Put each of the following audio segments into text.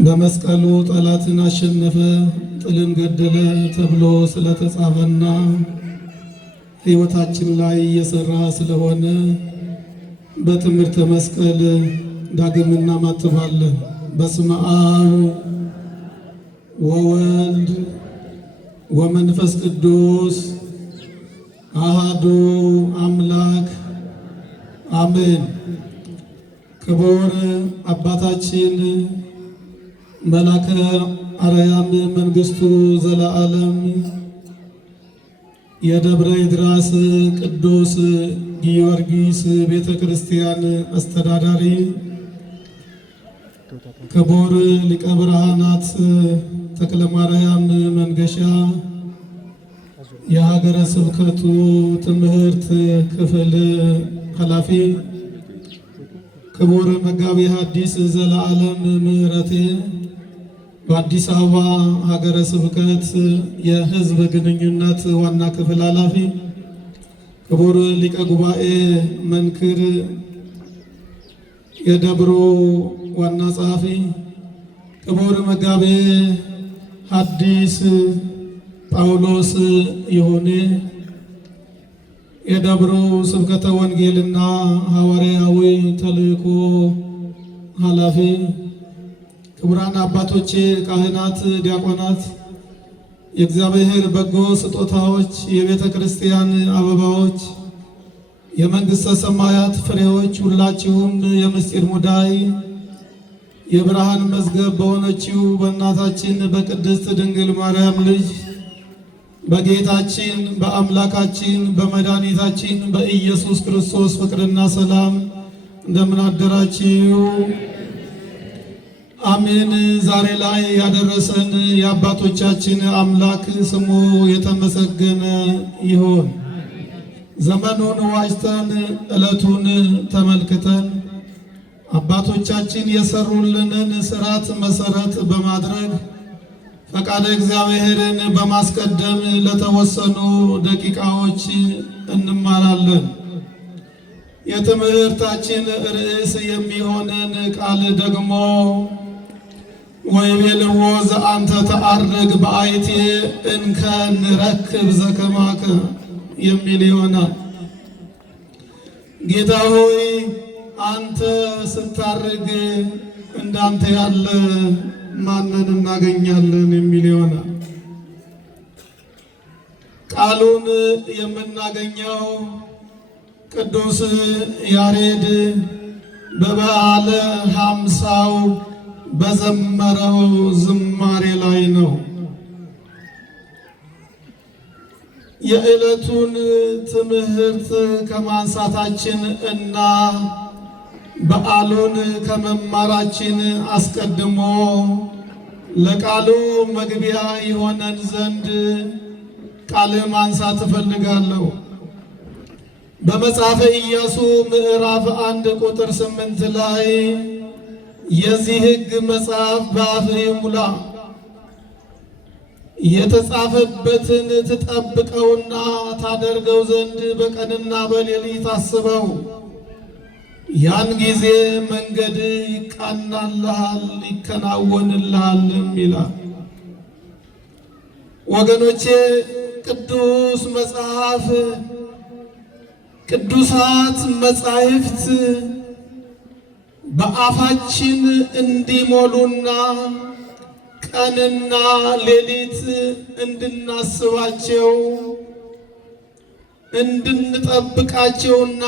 በመስቀሉ ጠላትን አሸነፈ ጥልን ገደለ ተብሎ ስለተጻፈና ሕይወታችን ላይ እየሰራ ስለሆነ በትምህርተ መስቀል ዳግም እናማትባለን። በስመ አብ ወወልድ ወመንፈስ ቅዱስ አሃዱ አምላክ አሜን። ክቡር አባታችን መላከ አርያም መንግሥቱ ዘለዓለም የደብረ ይድራስ ቅዱስ ጊዮርጊስ ቤተ ክርስቲያን አስተዳዳሪ፣ ክቡር ሊቀ ብርሃናት ተክለ ማርያም መንገሻ የሀገረ ስብከቱ ትምህርት ክፍል ኃላፊ፣ ክቡር መጋቢ ሐዲስ ዘለዓለም ምህረቴ በአዲስ አበባ ሀገረ ስብከት የሕዝብ ግንኙነት ዋና ክፍል ኃላፊ፣ ክቡር ሊቀ ጉባኤ መንክር የደብሩ ዋና ጸሐፊ፣ ክቡር መጋቤ ሐዲስ ጳውሎስ ይሁኔ የደብሩ ስብከተ ወንጌልና ሐዋርያዊ ተልእኮ ኃላፊ፣ ክቡራን አባቶቼ ካህናት፣ ዲያቆናት፣ የእግዚአብሔር በጎ ስጦታዎች፣ የቤተ ክርስቲያን አበባዎች፣ የመንግሥተ ሰማያት ፍሬዎች ሁላችሁም የምስጢር ሙዳይ የብርሃን መዝገብ በሆነችው በእናታችን በቅድስት ድንግል ማርያም ልጅ በጌታችን በአምላካችን በመድኃኒታችን በኢየሱስ ክርስቶስ ፍቅርና ሰላም እንደምን አደራችሁ? አሜን። ዛሬ ላይ ያደረሰን የአባቶቻችን አምላክ ስሙ የተመሰገነ ይሁን። ዘመኑን ዋጅተን ዕለቱን ተመልክተን አባቶቻችን የሰሩልንን ሥርዓት መሠረት በማድረግ ፈቃደ እግዚአብሔርን በማስቀደም ለተወሰኑ ደቂቃዎች እንማራለን። የትምህርታችን ርዕስ የሚሆነን ቃል ደግሞ ወይቤልዎ ዘአንተ ተዐርግ በአይቴ እንከ ንረክብ ዘከማከ የሚል ይሆናል። ጌታ ሆይ አንተ ስታርግ እንዳንተ ያለ ማንን እናገኛለን የሚል ይሆናል። ቃሉን የምናገኘው ቅዱስ ያሬድ በበዓለ ሃምሳው በዘመረው ዝማሬ ላይ ነው። የዕለቱን ትምህርት ከማንሳታችን እና በዓሉን ከመማራችን አስቀድሞ ለቃሉ መግቢያ ይሆነን ዘንድ ቃል ማንሳት እፈልጋለሁ። በመጽሐፈ ኢያሱ ምዕራፍ 1 ቁጥር 8 ላይ የዚህ ሕግ መጽሐፍ በአፍህ ይሙላ፣ የተጻፈበትን ትጠብቀውና ታደርገው ዘንድ በቀንና በሌሊት አስበው፣ ያን ጊዜ መንገድ ይቃናልሃል ይከናወንልሃልም ይላል። ወገኖቼ ቅዱስ መጽሐፍ ቅዱሳት መጻሕፍት በአፋችን እንዲሞሉና ቀንና ሌሊት እንድናስባቸው እንድንጠብቃቸውና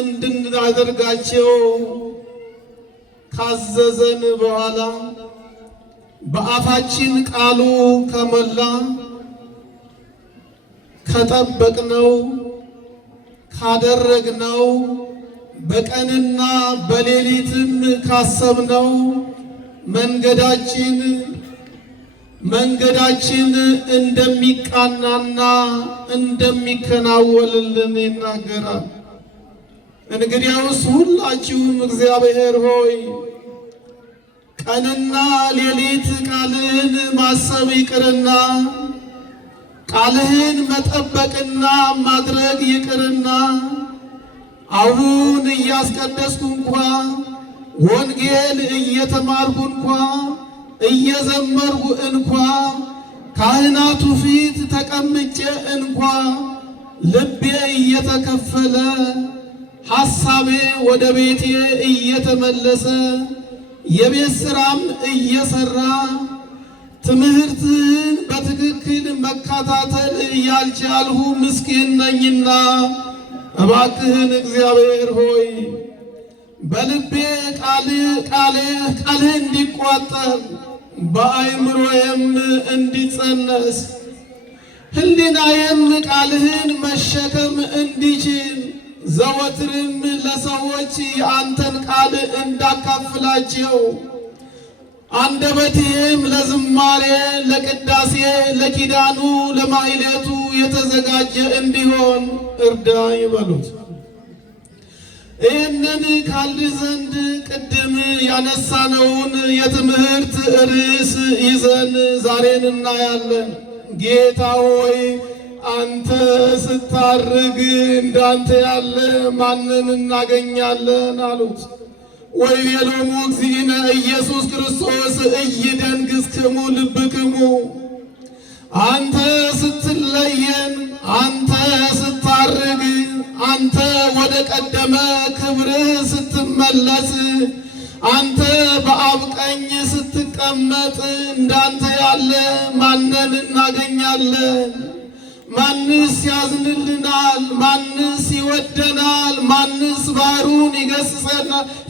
እንድናደርጋቸው ካዘዘን በኋላ በአፋችን ቃሉ ከሞላ ከጠበቅነው ካደረግነው በቀንና በሌሊትም ካሰብነው መንገዳችን እንደሚቃናና እንደሚከናወንልን ይናገራል። እንግዲያውስ ሁላችሁም እግዚአብሔር ሆይ ቀንና ሌሊት ቃልህን ማሰብ ይቅርና ቃልህን መጠበቅና ማድረግ ይቅርና አሁን እያስቀደስኩ እንኳ ወንጌል እየተማርኩ እንኳ እየዘመርኩ እንኳ ካህናቱ ፊት ተቀምጬ እንኳ ልቤ እየተከፈለ ሐሳቤ ወደ ቤቴ እየተመለሰ የቤት ሥራም እየሰራ ትምህርትህን በትክክል መከታተል ያልቻልሁ ምስኪን ነኝና እባክህን እግዚአብሔር ሆይ በልቤ ቃልህ እንዲቋጠር በአእምሮዬም እንዲጸነስ ሕሊናዬም ቃልህን መሸከም እንዲችል ዘወትርም ለሰዎች የአንተን ቃል እንዳካፍላቸው አንደበቴም ለዝማሬ፣ ለቅዳሴ፣ ለኪዳኑ፣ ለማሕሌቱ የተዘጋጀ እንዲሆን እርዳኝ በሉት። ይህንን ካል ዘንድ ቅድም ያነሳነውን የትምህርት ርዕስ ይዘን ዛሬን እናያለን። ጌታ ሆይ አንተ ስታርግ እንዳንተ ያለ ማንን እናገኛለን አሉት። ወይቤሎሙ እግዚእነ ኢየሱስ ክርስቶስ ኢይደንግሥክሙ ልብክሙ። አንተ ስትለየን፣ አንተ ስታርግ፣ አንተ ወደ ቀደመ ክብርህ ስትመለስ፣ አንተ በአብ ቀኝ ስትቀመጥ እንዳንተ ያለ ማንን እናገኛለን? ማንስ ያዝንልናል? ማንስ ይወደናል? ማንስ ባሕሩን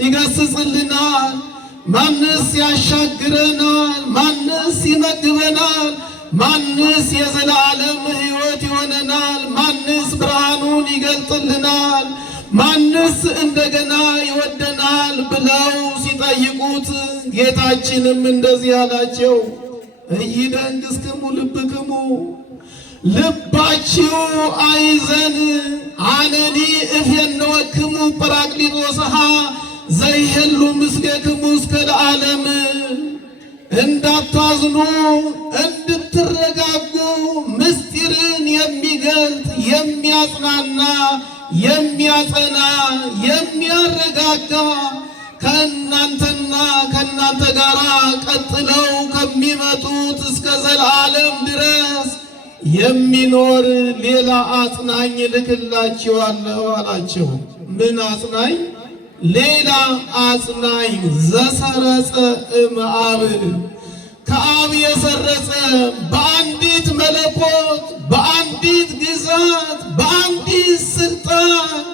ይገስጽልናል? ማንስ ያሻግረናል? ማንስ ይመግበናል? ማንስ የዘላለም ሕይወት ይሆነናል? ማንስ ብርሃኑን ይገልጥልናል? ማንስ እንደገና ይወደናል ብለው ሲጠይቁት ጌታችንም እንደዚህ አላቸው፣ ኢይደንግሥክሙ ልብክሙ፣ ልባችሁ አይዘን። አነኒ እፌንወክሙ ጰራቅሊጦስሃ ዘይሄሉ ምስሌክሙ እስከ ለዓለም። እንዳታዝኑ እንድትረጋጉ ምስጢርን የሚገልጥ የሚያጽናና የሚያጸና የሚያረጋጋ ከእናንተና ከእናንተ ጋር ቀጥለው ከሚመጡት እስከ ዘላለም ድረስ የሚኖር ሌላ አጽናኝ ልክላችኋለሁ አላቸው። ምን አጽናኝ? ሌላ አጽናኝ ዘሰረጸ እምአብ፣ ከአብ የሰረጸ በአንዲት መለኮት፣ በአንዲት ግዛት፣ በአንዲት ስልጣን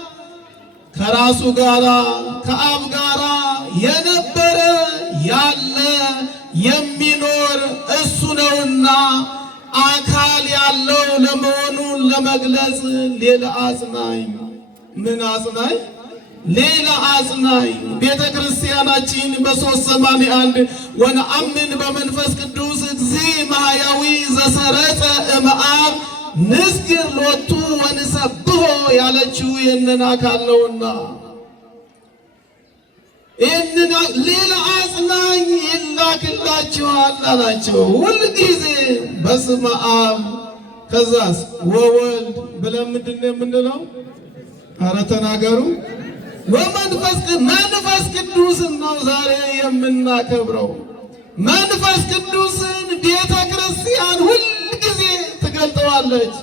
ከራሱ ጋራ ከአብ ጋራ የነበረ ያለ የሚኖር እሱ ነውና አካል ያለው ለመሆኑን ለመግለጽ ሌላ አጽናኝ። ምን አጽናኝ? ሌላ አጽናኝ። ቤተ ክርስቲያናችን በ381 ወነአምን በመንፈስ ቅዱስ እግዚእ ማሕያዊ ዘሰረጸ እምአብ ንስግር ሎቱ ወንሰብሖ ያለችው ይህንን አካል ነውና ይህንን ሌላ አጽናኝ ይላክላችኋል አላቸው። ሁልጊዜ በስመ አብ ከዛስ ወወልድ ብለን ምንድን ነው የምንለው? ኧረ ተናገሩ። መንፈስ ቅዱስን ነው ዛሬ የምናከብረው። መንፈስ ቅዱስን ቤተ ክርስቲያን ሁልጊዜ ትገልጠዋለች።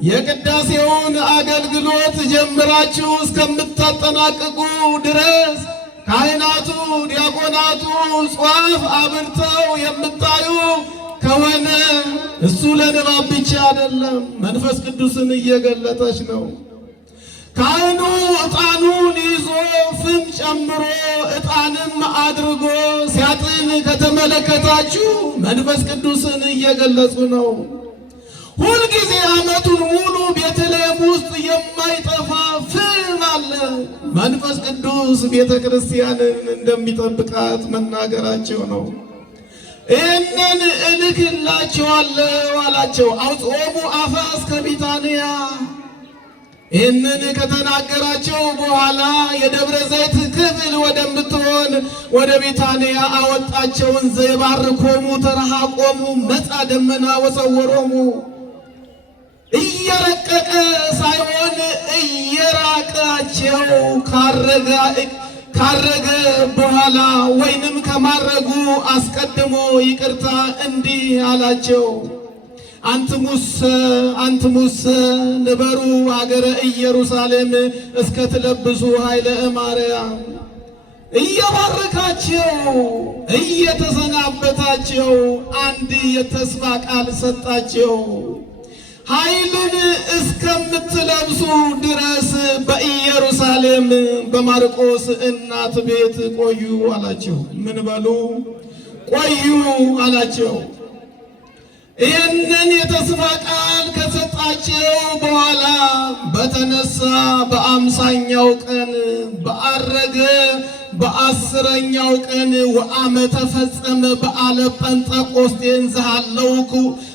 የቅዳሴውን አገልግሎት ጀምራችሁ እስከምታጠናቅቁ ድረስ ካህናቱ፣ ዲያቆናቱ ጧፍ አብርተው የምታዩ ከሆነ እሱ ለንባብ ብቻ አይደለም፣ መንፈስ ቅዱስን እየገለጠች ነው። ካህኑ ዕጣኑን ይዞ ፍም ጨምሮ ዕጣንም አድርጎ ሲያጥን ከተመለከታችሁ መንፈስ ቅዱስን እየገለጹ ነው። ሁልጊዜ ዓመቱን ሙሉ ቤተልሔም ውስጥ የማይጠፋ ፍም አለ። መንፈስ ቅዱስ ቤተ ክርስቲያንን እንደሚጠብቃት መናገራቸው ነው። ይህንን እልክላችኋለሁ አላቸው። አውጽኦሙ አፈ እስከ ቢታንያ። ይህንን ከተናገራቸው በኋላ የደብረ ዘይት ክፍል ወደምትሆን ወደ ቢታንያ አወጣቸው። እንዘ ይባርኮሙ ተረሃቆሙ መጻ ደመና ወሰወሮሙ። እየረቀቀ ሳይሆን እየራቃቸው ካረገ በኋላ ወይንም ከማረጉ አስቀድሞ ይቅርታ እንዲህ አላቸው። አንትሙሰ ንበሩ ሀገረ ኢየሩሳሌም እስከ ትለብሱ ኃይለ ማርያም። እየባረካቸው እየተሰናበታቸው አንድ የተስፋ ቃል ሰጣቸው። ኃይልን እስከምትለብሱ ድረስ በኢየሩሳሌም በማርቆስ እናት ቤት ቆዩ አላቸው። ምን በሉ? ቆዩ አላቸው። ይህንን የተስፋ ቃል ከሰጣቸው በኋላ በተነሳ በአምሳኛው ቀን በአረገ በአስረኛው ቀን ወአመተ ፈጸመ በዓለ ጰንጠቆስጤ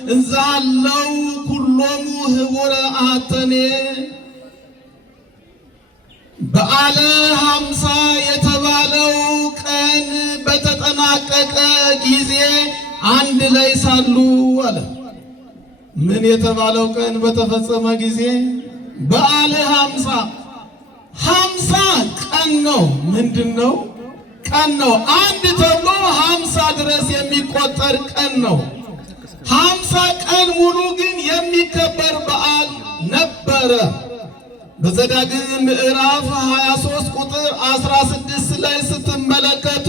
እንዘሃለው ኩሎሙ ህቡረ አሐተኔ። በዓለ 50 የተባለው ቀን በተጠናቀቀ ጊዜ አንድ ላይ ሳሉ አለ። ምን የተባለው ቀን በተፈጸመ ጊዜ? በዓለ 50 ቀን ነው። ምንድነው? ቀን ነው። አንድ ተብሎ 50 ድረስ የሚቆጠር ቀን ነው። 50 ቀን ሙሉ ግን የሚከበር በዓል ነበረ። በዘዳግም ምዕራፍ 23 ቁጥር 16 ላይ ስትመለከቱ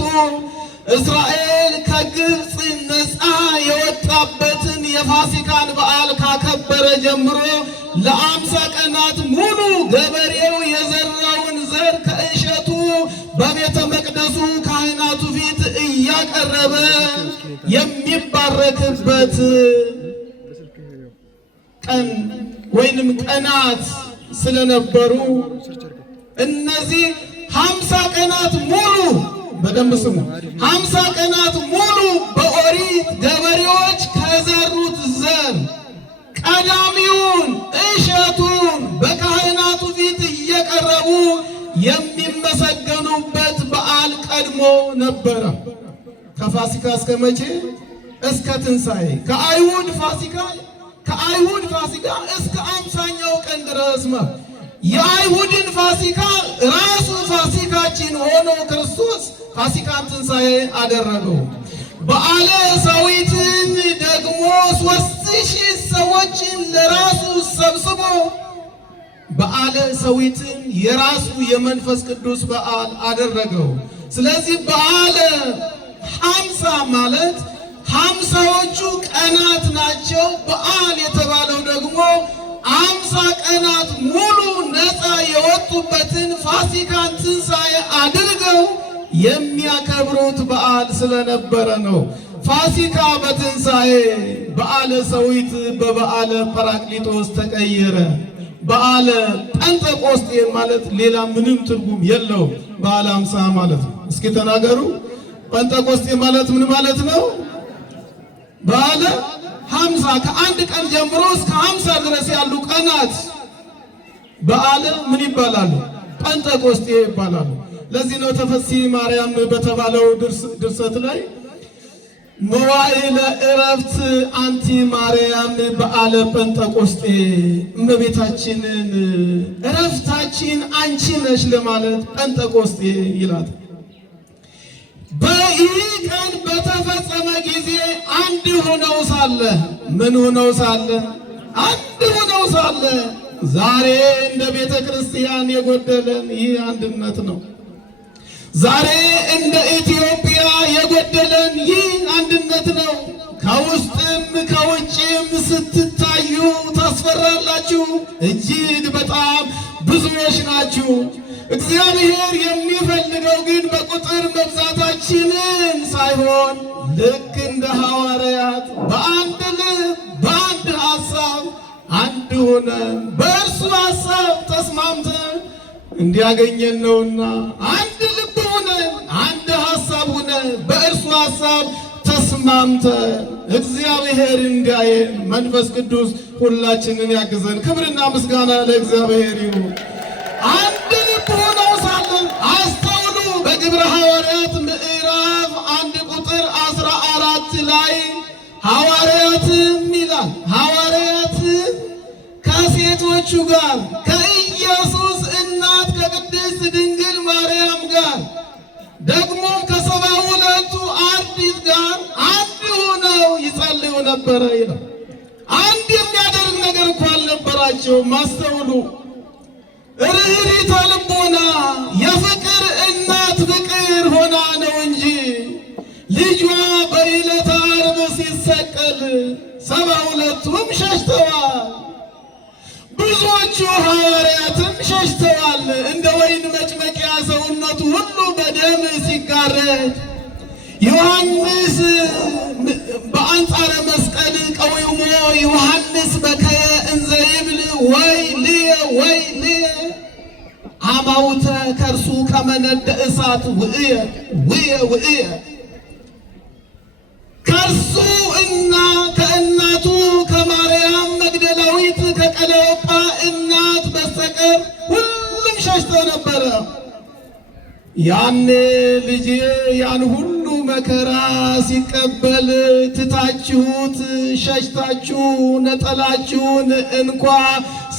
እስራኤል ከግብፅ ነፃ የወጣበትን የፋሲካን በዓል ካከበረ ጀምሮ ለ50 ቀናት ሙሉ ገበሬው የዘራውን ዘር ከእሸቱ በቤተ መቅደሱ ካህናቱ ፊት እያቀረበ የሚባረክበት ቀን ወይንም ቀናት ስለነበሩ እነዚህ 50 ቀናት ሙሉ በደንብ ስሙ። 50 ቀናት ሙሉ በኦሪት ገበሬዎች ከዘሩት ዘር ቀዳሚውን እሸቱን በካህናቱ ፊት እየቀረቡ የሚመሰገኑበት በዓል ቀድሞ ነበረ። ከፋሲካ እስከ መቼ? እስከ ትንሣኤ። ከአይሁድ ፋሲካ እስከ 50ኛው ቀን ድረስ የአይሁድን ፋሲካ ራሱ ፋሲካችን ሆኖ ክርስቶስ ፋሲካን ትንሣኤ አደረገው። በዓለ ሰዊትን ደግሞ 3000 ሰዎችን ለራሱ ሰብስቦ በዓለ ሰዊትን የራሱ የመንፈስ ቅዱስ በዓል አደረገው። ስለዚህ በዓለ 50 ማለት 50ዎቹ ቀናት ናቸው። በዓል የተባለው ደግሞ 50 ቀናት ሙሉ ነፃ የወጡበትን ፋሲካን ትንሣኤ አድርገው የሚያከብሩት በዓል ስለነበረ ነው። ፋሲካ በትንሣኤ፣ በዓለ ሰዊት በበዓለ ጰራቅሊጦስ ተቀየረ። በዓለ ጰንጠቆስጤ ማለት ሌላ ምንም ትርጉም የለው። በዓለ 50 ማለት ነው። እስኪ ተናገሩ። ጰንጠቆስጤ ማለት ምን ማለት ነው? በዓለ 50 ከአንድ ቀን ጀምሮ እስከ 50 ድረስ ያሉ ቀናት በዓለ ምን ይባላሉ? ጰንጠቆስጤ ይባላሉ። ለዚህ ነው ተፈሲ ማርያም በተባለው ድርሰት ላይ መዋዕለ ዕረፍት አንቲ ማርያም በዓለ ጰንጠቆስጤ፣ እመቤታችንን ዕረፍታችን አንቺ ነሽ ለማለት ጰንጠቆስጤ ይላል። በይህ ቀን በተፈጸመ ጊዜ አንድ ሆነው ሳለ ምን ሆነው ሳለ? አንድ ሆነው ሳለ ዛሬ እንደ ቤተ ክርስቲያን የጎደለን ይህ አንድነት ነው። ዛሬ እንደ ኢትዮጵያ የጎደለን ይህ አንድነት ነው። ከውስጥም ከውጭም ስትታዩ ታስፈራላችሁ። እጅግ በጣም ብዙዎች ናችሁ። እግዚአብሔር የሚፈልገው ግን በቁጥር መብዛታችንን ሳይሆን ልክ እንደ ሐዋርያት በአንድ ልብ በአንድ ሐሳብ አንድ ሆነን በእርሱ ሐሳብ ተስማምተን እንዲያገኘን ነውና አንድ ልብ ሆነን አንድ ሐሳብ ሆነን በእርሱ ሐሳብ ተስማምተን እግዚአብሔር እንዲያየን መንፈስ ቅዱስ ሁላችንን ያግዘን። ክብርና ምስጋና ለእግዚአብሔር ይሁን። አንድ ልብ ሆነው ሳለን አስተውሉ። በግብረ ሐዋርያት ምዕራፍ 1 ቁጥር 14 ላይ ሐዋርያትም ይላል፣ ሐዋርያትም ከሴቶቹ ጋር ከኢየሱስ እናት ከቅድስት ድንግል ማርያም ጋር ነበረ ይላል። አንድ የሚያደርግ ነገር እኮ አልነበራቸውም። አስተውሉ። ርኅሪተ ልቦና የፍቅር እናት ፍቅር ሆና ነው እንጂ ልጇ በዕለተ ዓርብ ሲሰቀል 72ቱም ሸሽተዋል። ብዙዎቹ ሐዋርያትም ሸሽተዋል። እንደ ወይን መጭመቂያ ሰውነቱ ሁሉ በደም ሲጋረድ ዮሐንስ በአንጻረ መስቀል ቀዊሞ ዮሐንስ በከየ እንዘ ይብል ወይልየ ወይልየ አማውተ ከርሱ ከመነደ እሳት ውእየ ውእየ ውእየ ከርሱ እና ከእናቱ ከማርያም መግደላዊት ከቀለዮጳ እናት በስተቀር ሁሉም ሸሽተው ነበረ። ያኔ ልጄ ያን ሁሉ መከራ ሲቀበል ትታችሁት ሸሽታችሁ ነጠላችሁን እንኳ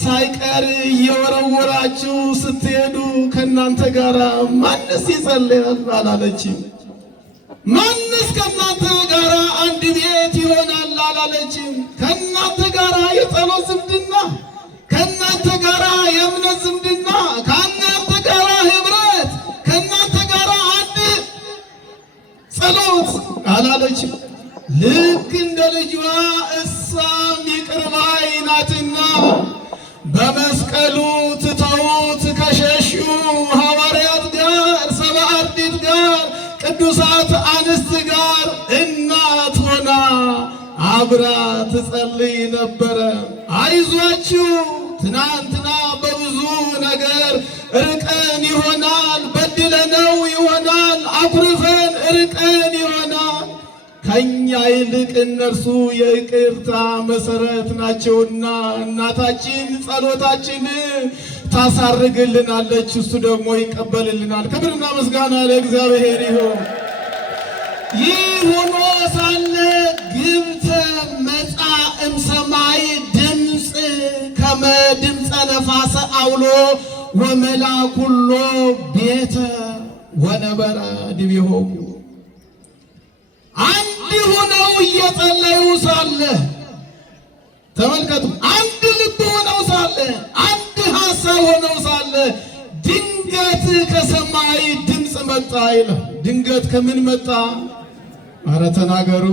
ሳይቀር እየወረወራችሁ ስትሄዱ ከእናንተ ጋር ማንስ ይጸልያል አላለችም። ማንስ ከእናንተ ጋር አንድ ቤት ይሆናል አላለችም። ከእናንተ ጋር የጸሎት ዝምድና፣ ከእናንተ ጋር የእምነት ዝምድና፣ ከእናንተ ጋር ህብረት፣ ከእናንተ ጋር አንድ ጸሎት አላለችም። ልክ እንደ ልጇ እሷም ይቅር ባይ ናትና በመስቀሉ ትተውት ከሸሹ ሐዋርያት ጋር ሰብአ አርድእት ጋር ቅዱሳት አንስት ጋር እናት ሆና አብራ ትጸልይ ነበረ። አይዟችሁ፣ ትናንትና በብዙ ነገር ርቀን ይሆናል፣ በድለነው ይሆናል፣ አኩርፈን ርቀን ይሆናል። ከኛ ይልቅ እነርሱ የይቅርታ መሰረት ናቸውና እናታችን ጸሎታችን ታሳርግልናለች፣ እሱ ደግሞ ይቀበልልናል። ክብርና ምስጋና ለእግዚአብሔር ይሁን። ይህ ሆኖ ሳለ ግብተ መጻ እምሰማይ ድምፅ ከመ ድምፀ ነፋሰ አውሎ ወመላ ኩሎ ቤተ ወነበረ ዲቤሆሙ። አንድ ሆነው እየጸለዩ ሳለ ተመልከቱ፣ አንድ ልብ ሆነው ሳለ አንድ ሐሳብ ሆነው ሳለ ድንገት ከሰማይ ድምፅ መጣ ይላል። ድንገት ከምን መጣ? አረ ተናገሩ።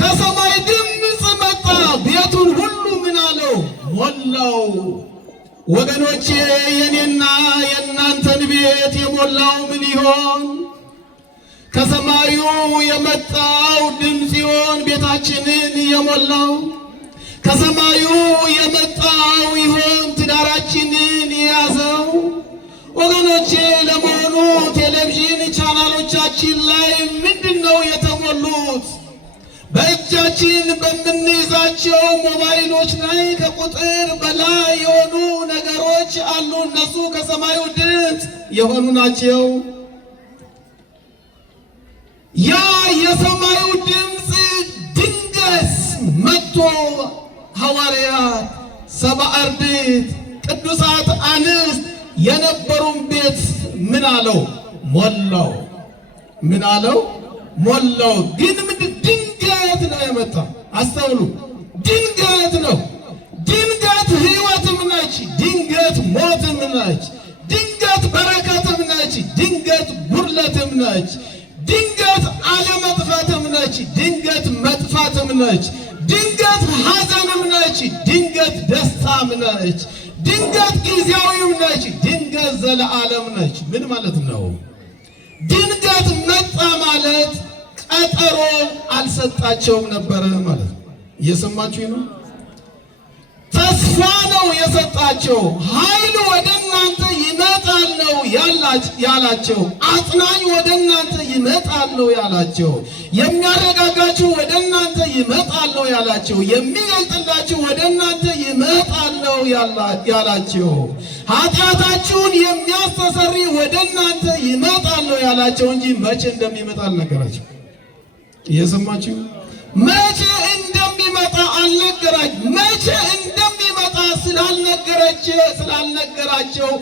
ከሰማይ ድምፅ መጣ፣ ቤቱን ሁሉ ምን አለው? ሞላው። ወገኖቼ የኔና የእናንተን ቤት የሞላው ምን ይሆን? ከሰማዩ የመጣው ድምፅ ይሆን ቤታችንን የሞላው? ከሰማዩ የመጣው ይሆን ትዳራችንን የያዘው? ወገኖቼ ለመሆኑ ቴሌቪዥን ቻናሎቻችን ላይ ምንድነው የተሞሉት? በእጃችን በምንይዛቸው ሞባይሎች ላይ ከቁጥር በላይ የሆኑ ነገሮች አሉ። እነሱ ከሰማዩ ድምፅ የሆኑ ናቸው። ያ የሰማዩ ድምፅ ድንገት መጥቶ ሐዋርያት ሰብአ አርድእት ቅዱሳት አንስት የነበሩን ቤት ምን አለው? ሞላው። ምን አለው? ሞላው። ግን ምንድን ድንገት ነው የመጣው። አስተውሉ፣ ድንገት ነው። ድንገት ሕይወትም ነች፣ ድንገት ሞትም ነች፣ ድንገት በረከትም ነች፣ ድንገት ጉድለትም ነች፣ ድንገት አለመጥፋትም ነች፣ ድንገት መጥፋትም ነች፣ ድንገት ሐዘንም ነች፣ ድንገት ደስታም ነች፣ ድንገት ጊዜያዊም ነች፣ ድንገት ዘለዓለም ነች። ምን ማለት ነው? ድንገት መጣ ማለት ቀጠሮ አልሰጣቸውም ነበረ ማለት ነው። እየሰማችሁ ነው? ተስፋ ነው የሰጣቸው። ኃይል ወደ እናንተ ይመጣል ነው ያላቸው። አጽናኝ ወደ እናንተ ይመጣል ነው ያላቸው። የሚያረጋጋችሁ ወደ እናንተ ይመጣል ነው ያላቸው። የሚገልጥላችሁ ወደ እናንተ ይመጣል ነው ያላቸው። ኃጢአታችሁን የሚያስተሰሪ ወደ እናንተ ይመጣል ነው ያላቸው እንጂ መቼ እንደሚመጣ አልነገራቸው። እየሰማችሁ? መቼ እንደሚመጣ አልነገራቸው። መቼ እንደሚመጣ ስላልነገራቸው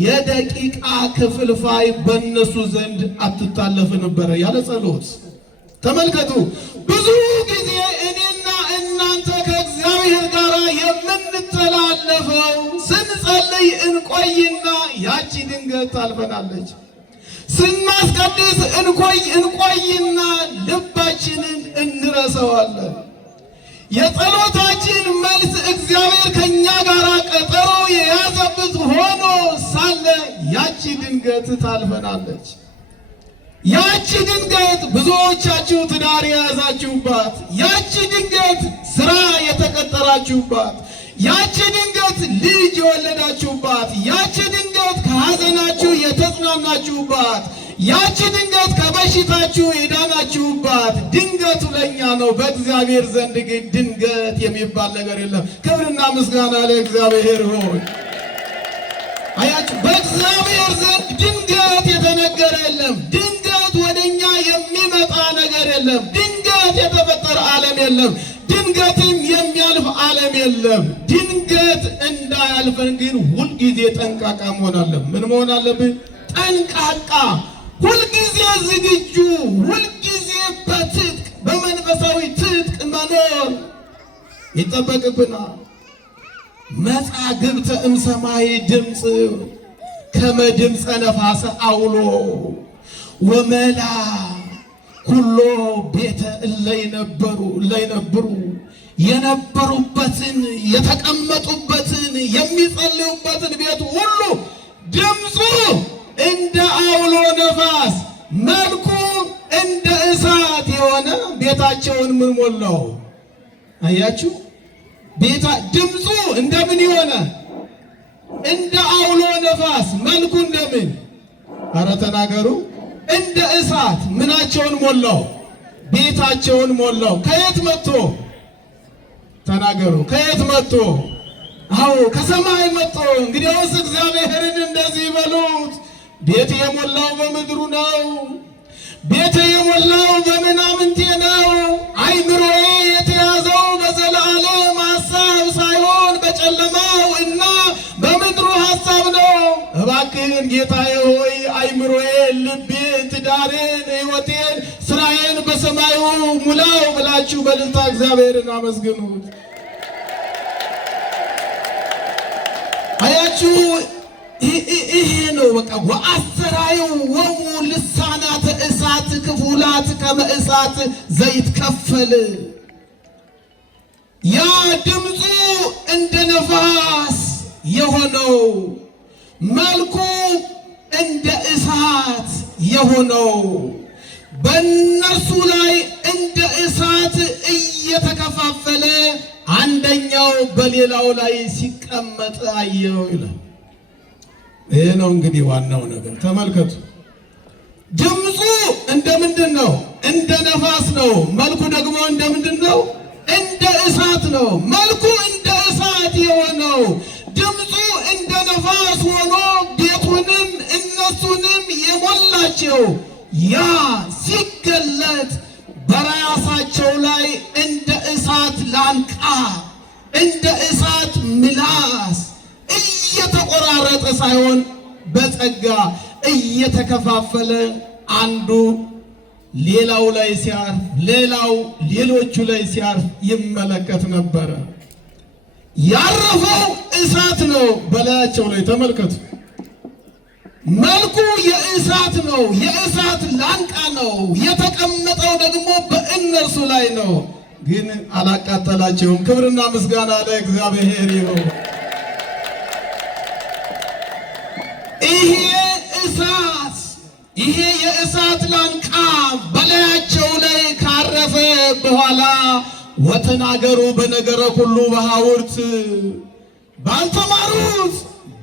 የደቂቃ ክፍልፋይ በእነሱ ዘንድ አትታለፍ ነበረ ያለ ጸሎት። ተመልከቱ፣ ብዙ ጊዜ እኔ የምንተላለፈው ስንጸልይ እንቆይና ያቺ ድንገት ታልፈናለች። ስናስቀድስ እንቆይና ልባችንን እንረሳዋለን። የጸሎታችን መልስ እግዚአብሔር ከኛ ጋር ቀጠሮ የያዘበት ሆኖ ሳለ ያቺ ድንገት ታልፈናለች። ያቺ ድንገት ብዙዎቻችሁ ትዳር የያዛችሁባት፣ ያቺ ድንገት ስራ የተቀጠራችሁባት፣ ያቺ ድንገት ልጅ የወለዳችሁባት፣ ያቺ ድንገት ከሐዘናችሁ የተጽናናችሁባት፣ ያቺ ድንገት ከበሽታችሁ የዳናችሁባት ድንገቱ ለኛ ነው። በእግዚአብሔር ዘንድ ግን ድንገት የሚባል ነገር የለም። ክብርና ምስጋና ለእግዚአብሔር ይሁን። አያችሁ፣ በእግዚአብሔር ዘንድ ድንገት የተነገረ የለም። ድንገት ወደኛ የሚመጣ ነገር የለም። ድንገት የተፈጠረ ዓለም የለም። ድንገትም የሚያልፍ ዓለም የለም። ድንገት እንዳያልፈን ግን ሁልጊዜ ጠንቃቃ መሆን አለብን። ምን መሆን አለብን? ጠንቃቃ፣ ሁልጊዜ ዝግጁ፣ ሁልጊዜ በትጥቅ በመንፈሳዊ ትጥቅ መኖር ይጠበቅብናል። መጻግብተ እምሰማይ ድምፅ ከመ ድምፀ ነፋስ አውሎ ወመላ ኩሎ ቤተ እለይነብሩ የነበሩበትን የተቀመጡበትን የሚጸልዩበትን ቤት ሁሉ ድምፁ እንደ አውሎ ነፋስ መልኩ እንደ እሳት የሆነ ቤታቸውን ምን ሞላው? አያችሁ፣ ድምፁ እንደምን የሆነ እንደ አውሎ ነፋስ መልኩ እንደምን? ኧረ ተናገሩ። እንደ እሳት ምናቸውን ሞላው? ቤታቸውን ሞላው። ከየት መጥቶ? ተናገሩ። ከየት መጥቶ? አዎ ከሰማይ መጥቶ። እንግዲያውስ እግዚአብሔርን እንደዚህ በሉት፣ ቤት የሞላው በምድሩ ነው። ቤት የሞላው በምናምንቴ ነው። አይምሮዬ የተያዘው በዘላለም ሐሳብ ሳይሆን በጨለማው እና በምድሩ ሐሳብ ነው። እባክህን ጌታዬ ሆይ አይምሮዬን፣ ልቤን፣ ትዳሬን፣ ሕይወቴን፣ ስራዬን በሰማዩ ሙላው ብላችሁ በእልልታ እግዚአብሔርን አመስግኑት። አያችሁ፣ ይሄ ነው በቃ። ወአሰራዩ ወሙ ልሳናተ እሳት ክፉላት ከመ እሳት ዘይትከፈል። ያ ድምፁ እንደ ነፋስ የሆነው መልኩ እንደ እሳት የሆነው በእነርሱ ላይ እንደ እሳት እየተከፋፈለ አንደኛው በሌላው ላይ ሲቀመጥ አየው ይላል። ይሄ ነው እንግዲህ ዋናው ነገር። ተመልከቱ። ድምፁ እንደ ምንድን ነው? እንደ ነፋስ ነው። መልኩ ደግሞ እንደ ምንድን ነው? እንደ እሳት ነው። መልኩ እንደ እሳት የሆነው ድምፁ እንደ ነፋስ ሆኖ ቤቱንም እነሱንም የሞላቸው ያ ሲገለጥ በራሳቸው ላይ እንደ እሳት ላንቃ እንደ እሳት ምላስ እየተቆራረጠ ሳይሆን በጸጋ እየተከፋፈለ አንዱ ሌላው ላይ ሲያርፍ፣ ሌላው ሌሎቹ ላይ ሲያርፍ ይመለከት ነበረ። ያረፈው እሳት ነው በላያቸው ላይ ተመልከቱ። መልኩ የእሳት ነው፣ የእሳት ላንቃ ነው። የተቀመጠው ደግሞ በእነርሱ ላይ ነው፣ ግን አላቃጠላቸውም። ክብርና ምስጋና ለእግዚአብሔር ይሁን። ይሄ የእሳት ላንቃ በላያቸው ላይ ካረፈ በኋላ ወተናገሩ በነገረ ሁሉ በሐውርት ባልተማሩት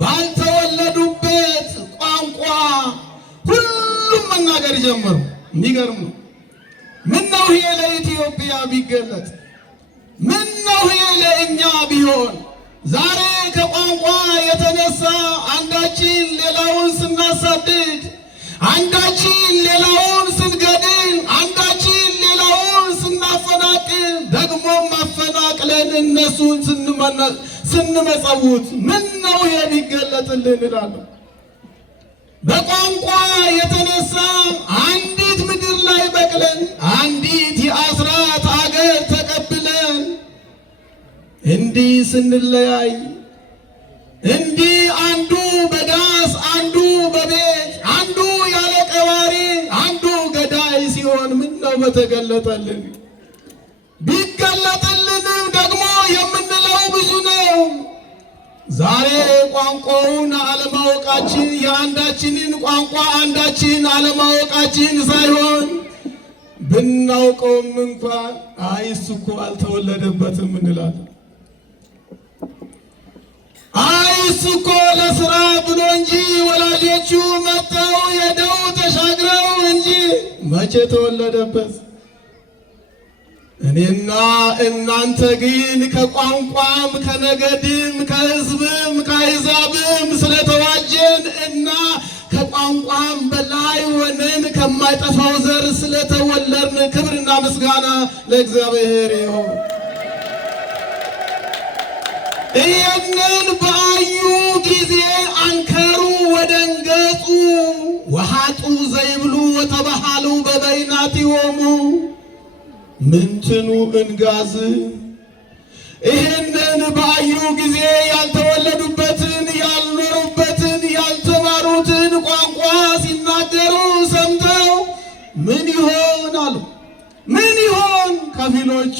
ባልተወለዱበት ቋንቋ ሁሉም መናገር ጀመሩ። የሚገርም ነው። ምነው ይሄ ለኢትዮጵያ ቢገለጥ፣ ምነው ይሄ ለእኛ ቢሆን። ዛሬ ከቋንቋ የተነሳ አንዳችን ሌላውን ስናሳድድ፣ አንዳችን ሌላውን ስንገድል፣ አንዳችን ሌላውን ስናፈናቅል፣ ደግሞ ማፈናቅለን እነሱን ስንመጸውት ምነው ይሄ ቢገለጥልን እላለሁ። በቋንቋ የተነሳ አንዲት ምድር ላይ በቅለን አንዲት የአስራት አገር ተቀብለን እንዲህ ስንለያይ እንዲህ አንዱ በዳስ አንዱ በቤት አንዱ ያለ ቀባሪ አንዱ ገዳይ ሲሆን ምን ነው በተገለጠልን። ቢገለጥልንም ደግሞ የምንለው ብዙ ነው። ዛሬ ቋንቋውን አለማወቃችን የአንዳችንን ቋንቋ አንዳችን አለማወቃችን ሳይሆን ብናውቀውም እንኳን አይ እሱ እኮ አልተወለደበትም እንላለን። አይ እሱ እኮ ለስራ ብሎ እንጂ ወላጆቹ መጥተው ሄደው ተሻግረው እንጂ መቼ ተወለደበት? እኔና እናንተ ግን ከቋንቋም ከነገድም ከሕዝብም ከአሕዛብም ስለተዋጀን እና ከቋንቋም በላይ ሆነን ከማይጠፋው ዘር ስለተወለድን ክብርና ምስጋና ለእግዚአብሔር ይሁን። ይህንን በአዩ ጊዜ አንከሩ ወደንገጹ ወሃጡ ዘይብሉ ወተባሃሉ በበይናቲሆሙ ምንትኑ እንጋዝ። ይህንን በአዩ ጊዜ ያልተወለዱበትን ያልኖሩበትን ያልተማሩትን ቋንቋ ሲናገሩ ሰምተው ምን ይሆን አሉ። ምን ይሆን? ከፊሎቹ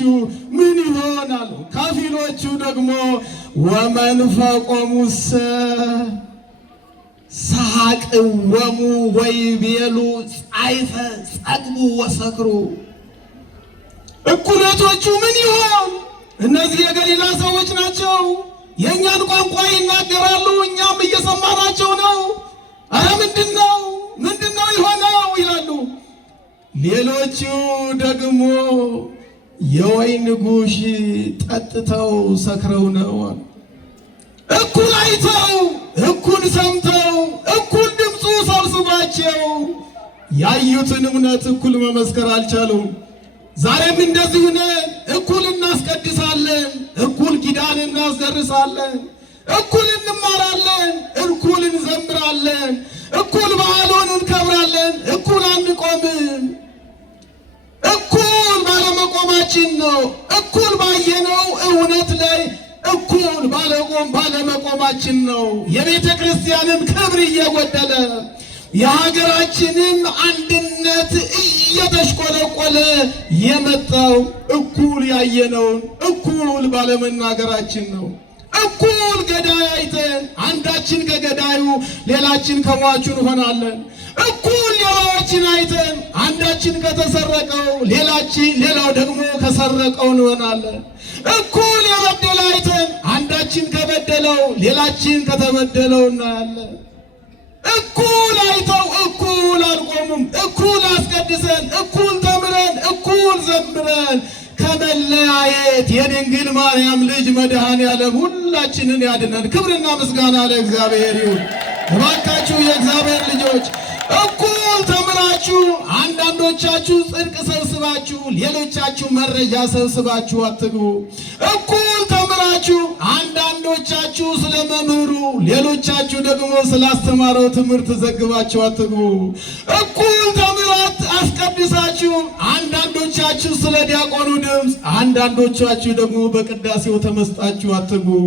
ምን ይሆን አሉ። ከፊሎቹ ደግሞ ወመንፈቆሙሰ ሰሐቅወሙ ወይቤሉ ጻይፈ ጸግቡ ወሰክሩ። እኩሌቶቹ ምን ይሆን? እነዚህ የገሊላ ሰዎች ናቸው። የእኛን ቋንቋ ይናገራሉ፣ እኛም እየሰማናቸው ነው። አረ ምንድነው የሆነው ይላሉ። ሌሎቹ ደግሞ የወይን ጉሽ ጠጥተው ሰክረው ነው። እኩል አይተው እኩል ሰምተው እኩል ድምፁ ሰብስባቸው ያዩትን እውነት እኩል መመስከር አልቻሉም። ዛሬም እንደዚህ ነን። እኩል እናስቀድሳለን፣ እኩል ኪዳን እናስደርሳለን፣ እኩል እንማራለን፣ እኩል እንዘምራለን፣ እኩል በዓሉን እንከብራለን፣ እኩል አንቆምም። እኩል ባለመቆማችን ነው። እኩል ባየነው እውነት ላይ እኩል ባለመቆማችን ነው የቤተ ክርስቲያንን ክብር እየጎደለ የሀገራችንም አንድነት እየተሽቆለቆለ የመጣው እኩል ያየነውን እኩል ባለመናገራችን ነው። እኩል ገዳይ አይተን አንዳችን ከገዳዩ ሌላችን ከሟቹ እንሆናለን። እኩል ሌባዎችን አይተን አንዳችን ከተሰረቀው ሌላው ደግሞ ከሰረቀው እንሆናለን። እኩል የበደለ አይተን አንዳችን ከበደለው ሌላችን ከተበደለው እናያለን። እኩል አይተው እኩል አልቆሙም። እኩል አስቀድሰን እኩል ተምረን እኩል ዘምረን ከመለያየት የድንግል ማርያም ልጅ መድኃኔዓለም ሁላችንን ያድነን። ክብርና ምስጋና ለእግዚአብሔር ይሁን። እባካችሁ የእግዚአብሔር ልጆች እኩል ተምራችሁ አንዳንዶቻችሁ ጽድቅ ሰብስባችሁ ሌሎቻችሁ መረጃ ሰብስባችሁ አትግቡ። እኩል ተምራችሁ አንዳንዶቻችሁ ስለ መምህሩ ሌሎቻችሁ ደግሞ ስላስተማረው ትምህርት ዘግባችሁ አትግቡ። እኩል ተምራት አስቀድሳችሁ አንዳንዶቻችሁ ስለ ዲያቆኑ ድምፅ አንዳንዶቻችሁ ደግሞ በቅዳሴው ተመስጣችሁ አትግቡ።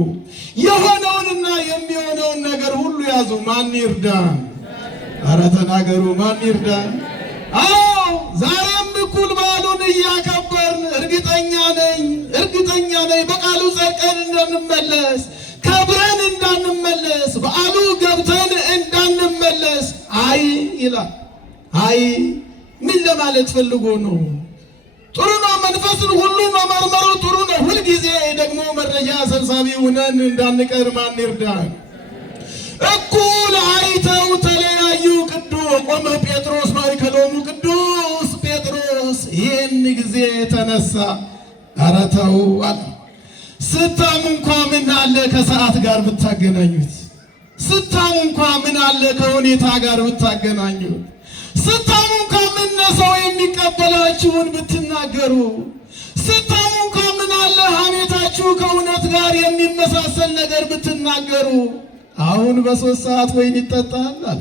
የሆነውንና የሚሆነውን ነገር ሁሉ ያዙ። ማን ይርዳን? አረ ተናገሩ፣ ማን ይርዳን? አዎ ዛሬም እኩል በዓሉን እያከበርን እርግጠኛ ነኝ በቃሉ ጸድቀን እንዳንመለስ ከብረን እንዳንመለስ በዓሉ ገብተን እንዳንመለስ አይ ይላል። አይ ምን ለማለት ፈልጎ ነው? ጥሩ ነው፣ መንፈስን ሁሉ መመርመሩ ጥሩ ነው። ሁልጊዜ ደግሞ መረጃ ሰብሳቢ ሆነን እንዳንቀር ማን ይርዳን? እኩል አይተው ተለያዩ። ቆመ ጴጥሮስ ማእከሎሙ ቅዱስ ጴጥሮስ ይህን ጊዜ ተነሳ። ኧረ ተው አለ። ስታሙ እንኳ ምን አለ ከሰዓት ጋር ብታገናኙት? ስታሙ እንኳ ምን አለ ከሁኔታ ጋር ብታገናኙት? ስታሙ እንኳ ምን ሰው የሚቀበላችሁን ብትናገሩ? ስታሙ እንኳ ምን አለ ሐሜታችሁ ከእውነት ጋር የሚመሳሰል ነገር ብትናገሩ? አሁን በ3 ሰዓት ወይን ይጠጣል አለ።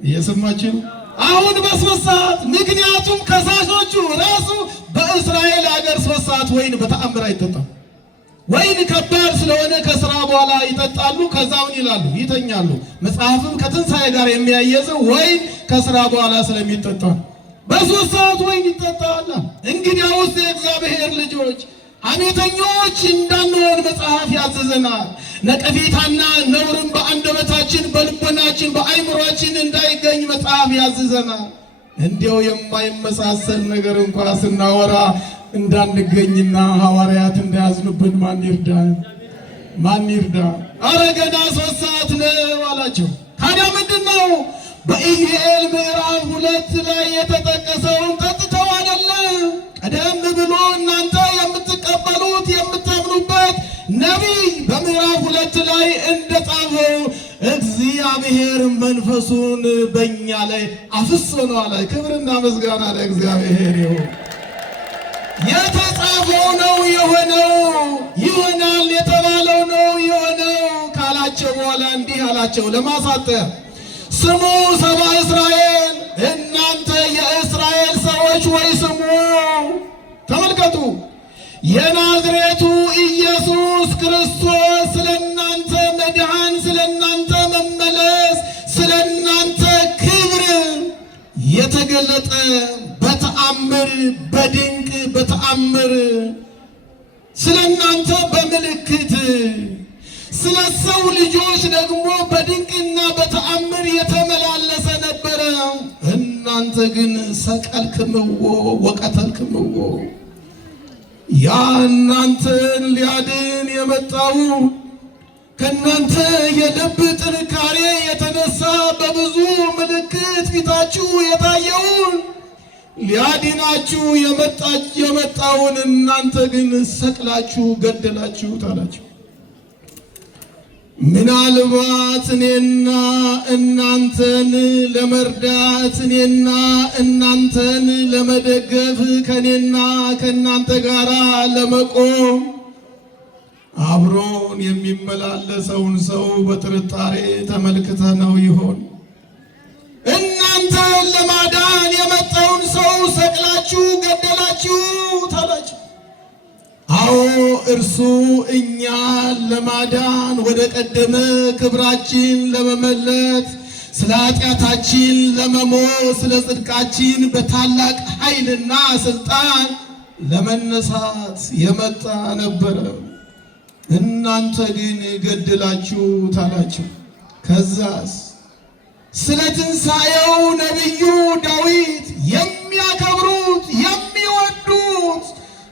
እየሰማችሁ? አሁን በ3 ሰዓት። ምክንያቱም ከሳሾቹ ራሱ በእስራኤል ሀገር 3 ሰዓት ወይን በተአምር አይጠጣም። ወይን ከባድ ስለሆነ ከስራ በኋላ ይጠጣሉ። ከዛውን ይላሉ ይተኛሉ። መጽሐፍም ከትንሣኤ ጋር የሚያየዘው ወይን ከስራ በኋላ ስለሚጠጣ በ3 ሰዓት ወይን ይጠጣል። እንግዲያውስ የእግዚአብሔር ልጆች ሐሜተኞች እንዳንሆን መጽሐፍ ያዘዘናል። ነቀፌታና ነውርም በአንደበታችን፣ በልቦናችን፣ በአይምሮአችን እንዳይገኝ መጽሐፍ ያዘዘናል። እንዲያው የማይመሳሰል ነገር እንኳን ስናወራ እንዳንገኝና ሐዋርያት እንዳያዝኑብን ማን ይርዳን? ማን ይርዳን? አረ ገና 3 ሰዓት ነው አላቸው። ታዲያ ምንድነው? በኢዩኤል ምዕራፍ 2 ላይ የተጠቀሰውን ጠጥተው አይደለም? ቀደም ብሎ እናንተ የምትቀበሉት የምታምኑበት ነቢይ በምዕራፍ 2 ላይ እንደጻፈው እግዚአብሔር መንፈሱን በእኛ ላይ አፍሶ ነው አለ። ክብርና ምስጋና ለእግዚአብሔር ይሁን። የተጻፈው ነው የሆነው፣ ይሆናል የተባለው ነው የሆነው ካላቸው በኋላ እንዲህ አላቸው ለማሳጠር፣ ስሙ ሰባ እስራኤል፣ እናንተ የእስራኤል ሰዎች ወይ ስሙ። ተመልከቱ፣ የናዝሬቱ ኢየሱስ ክርስቶስ ስለናንተ መድኃን፣ ስለናንተ መመለስ፣ ስለናንተ ክብር የተገለጠ በተአምር በድንቅ በተአምር ስለናንተ በምልክት ስለ ሰው ልጆች ደግሞ በድንቅና በተአምር የተመላለሰ ነበረ። እናንተ ግን ሰቀልክምዎ ወቀተልክምዎ። ያ እናንተን ሊያድን የመጣው ከእናንተ የልብ ጥንካሬ የተነሳ በብዙ ምልክት ፊታችሁ የታየውን ሊያድናችሁ የመጣውን እናንተ ግን ሰቅላችሁ ገደላችሁት አላችሁ። ምናልባት እኔና እናንተን ለመርዳት እኔና እናንተን ለመደገፍ ከእኔና ከእናንተ ጋር ለመቆም አብሮን የሚመላለሰውን ሰው በጥርጣሬ ተመልክተ ነው ይሆን? እናንተን ለማዳን የመጣውን ሰው ሰቅላችሁ ገደላችሁ ታላችሁ። አዎ እርሱ እኛን ለማዳን ወደ ቀደመ ክብራችን ለመመለስ፣ ስለ ኃጢአታችን ለመሞት፣ ስለ ጽድቃችን በታላቅ ኃይልና ስልጣን ለመነሳት የመጣ ነበረ። እናንተ ግን ገደላችሁት አላቸው። ከዛስ ስለ ትንሣኤው ነቢዩ ዳዊት የሚያከብሩት የሚወዱት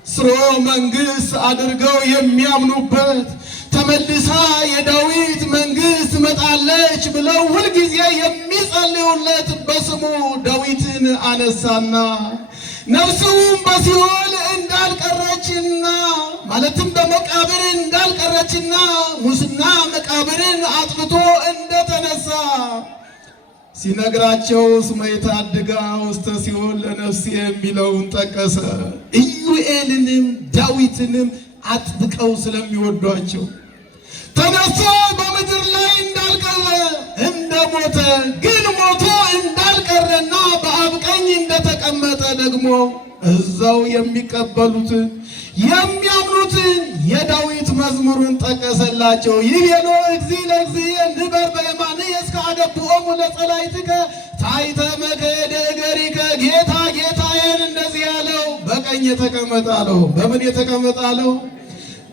ስርወ መንግሥት አድርገው የሚያምኑበት ተመልሳ የዳዊት መንግሥት መጣለች ብለው ሁልጊዜ የሚጸልዩለት በስሙ ዳዊትን አነሳና ነፍሱም በሲኦል እንዳልቀረችና ማለትም በመቃብር እንዳልቀረችና ሙስና መቃብርን አጥፍቶ እንደተነሳ ሲነግራቸው እስመ ይታድጋ ውስተ ሲኦል ለነፍሴ የሚለውን ጠቀሰ። ኢዩኤልንም ዳዊትንም አጥብቀው ስለሚወዷቸው ተነስቶ በምድር ላይ እንዳልቀረ እንደሞተ ግን ሞቶ እንዳልቀረና በአብ ቀኝ እንደተቀመጠ ደግሞ እዛው የሚቀበሉትን የሚያምኑትን የዳዊት መዝሙሩን ጠቀሰላቸው። ይቤሎ እግዚእ ለእግዚእ ንበር በየማንየ እስከ አገብኦሙ ለጸላእትከ ታሕተ መክሕደ እገሪከ። ጌታ ጌታዬን እንደዚህ ያለው በቀኝ የተቀመጠ አለው። በምን የተቀመጠ አለው?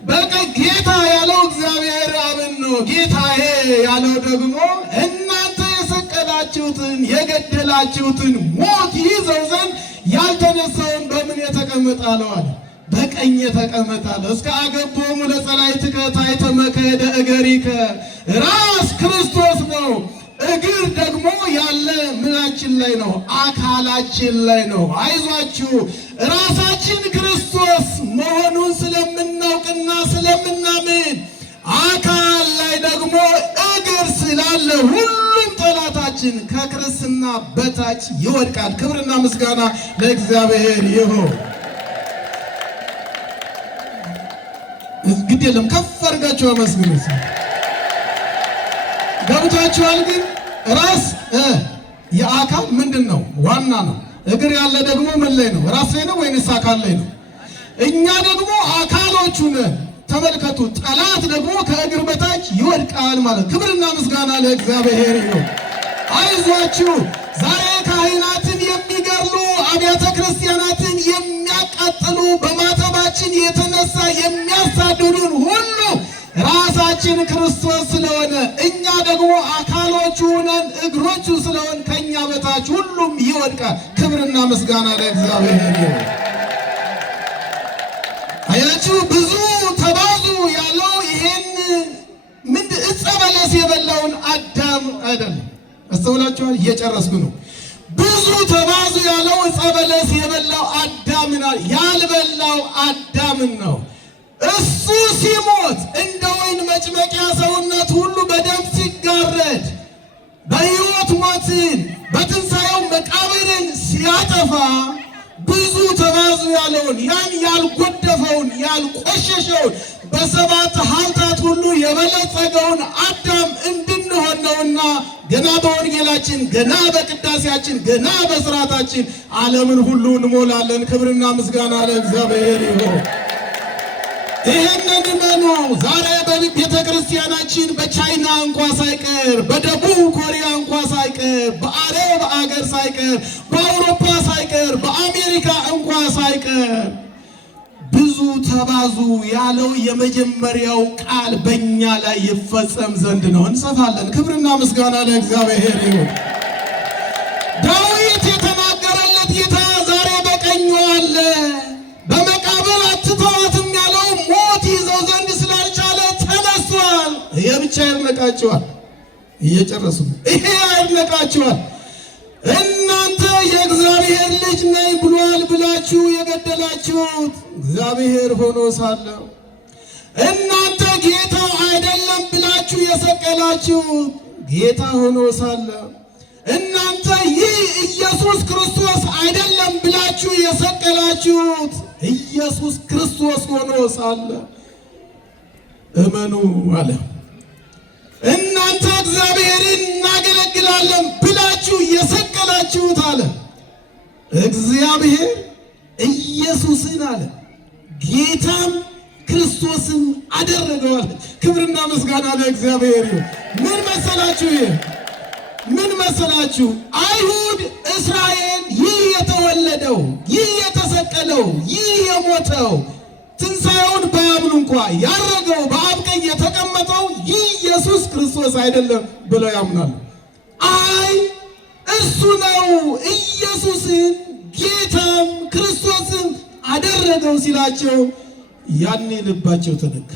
በቀኝ። ጌታ ያለው እግዚአብሔር አብን ነው። ጌታዬ ያለው ደግሞ እናንተ የሰቀላችሁትን የገደላችሁትን ሞት ይዘው ዘንድ ያልተነሳውን በምን የተቀመጠ አለው አለ። በቀኝ የተቀመጠ አለው። እስከ አገብኦሙ ለጸላእትከ ታሕተ መክሕደ እገሪከ። ራስ ክርስቶስ ነው። እግር ደግሞ ያለ ምናችን ላይ ነው? አካላችን ላይ ነው። አይዟችሁ ራሳችን ክርስቶስ መሆኑን ስለምናውቅና ስለምናምን አካል ላይ ደግሞ እግር ስላለ ሁሉም ጠላታችን ከክርስትና በታች ይወድቃል። ክብርና ምስጋና ለእግዚአብሔር ይሁን። ግድ የለም ከፍ አድርጋችሁ አመስግኑት። ገብታችኋል? ግን ራስ የአካል ምንድን ነው? ዋና ነው። እግር ያለ ደግሞ ምን ላይ ነው? ራስ ላይ ነው ወይንስ አካል ላይ ነው? እኛ ደግሞ አካሎቹ ነን። ተመልከቱ፣ ጠላት ደግሞ ከእግር በታች ይወድቃል ማለት። ክብርና ምስጋና ለእግዚአብሔር ይሁን። አይዟችሁ። ዛሬ ካህናትን የሚገርሉ አብያተ ክርስቲያናትን የሚያቃጥሉ በማተባችን የተነሳ የሚያሳድዱን ሁሉ ራሳችን ክርስቶስ ስለሆነ እኛ ደግሞ አካሎቹ ነን፣ እግሮቹ ስለሆን ከኛ በታች ሁሉም ይወድቃል። ክብርና ምስጋና ለእግዚአብሔር ይሁን። አያችሁ፣ ብዙ ተባዙ ያለው ይሄን ዕፀ በለስ የበላውን አዳም አይደለም። አስተውላችኋል? እየጨረስኩ ነው። ብዙ ተባዙ ያለው ዕፀ በለስ የበላው አዳምን ያልበላው አዳምን ነው። እሱ ሲሞት እንደ ወይን መጭመቂያ ሰውነት ሁሉ በደም ሲጋረድ በሕይወት ሞትን በትንሣኤው መቃብርን ሲያጠፋ ብዙ ተባዙ ያለውን ያን ያልጎደፈውን ያልቆሸሸውን በሰባት ሀብታት ሁሉ የበለጸገውን አዳም እንድንሆን ነውና ገና በወንጌላችን ገና በቅዳሴያችን ገና በሥርዓታችን ዓለምን ሁሉ እንሞላለን። ክብርና ምስጋና ለእግዚአብሔር ይሁን። ይህንን እመኑ። ዛሬ በቤተ ክርስቲያናችን በቻይና እንኳ ሳይቀር፣ በደቡብ ኮሪያ እንኳ ሳይቀር፣ በአረብ አገር ሳይቀር፣ በአውሮፓ ሳይቀር፣ በአሜሪካ እንኳ ሳይቀር ብዙ ተባዙ ያለው የመጀመሪያው ቃል በእኛ ላይ ይፈጸም ዘንድ ነው። እንሰፋለን። ክብርና ምስጋና ለእግዚአብሔር ይሁን። ዳዊት የተናገረለት ጌታ ዛሬ በቀኙ አለ። በመቃብር አትተዋትም ያለው ሞት ይዘው ዘንድ ስላልቻለ ተነስቷል። ይሄ ብቻ ያድነቃችኋል። እየጨረሱ ይሄ ያድነቃችኋል። እናንተ የእግዚአብሔር ልጅ ነኝ ብሏል ብላችሁ የገደላችሁት እግዚአብሔር ሆኖ ሳለ፣ እናንተ ጌታ አይደለም ብላችሁ የሰቀላችሁት ጌታ ሆኖ ሳለ፣ እናንተ ይህ ኢየሱስ ክርስቶስ አይደለም ብላችሁ የሰቀላችሁት ኢየሱስ ክርስቶስ ሆኖ ሳለ እመኑ አለ። እናንተ እግዚአብሔርን እናገለግላለን ብላችሁ የሰቀላችሁት አለ እግዚአብሔር ኢየሱስን አለ ጌታም ክርስቶስን አደረገዋል። ክብርና ምስጋና ለእግዚአብሔር ይሁን። ምን መሰላችሁ? ምን መሰላችሁ? አይሁድ እስራኤል ይህ የተወለደው ይህ የተሰቀለው ይህ የሞተው ትንሣኤውን ባያምኑ እንኳ ያረገው በአብ ቀኝ የተቀመጠው ይህ ኢየሱስ ክርስቶስ አይደለም ብለው ያምናሉ። አይ እሱ ነው ኢየሱስን ጌታም ክርስቶስን አደረገው ሲላቸው ያኔ ልባቸው ተነካ።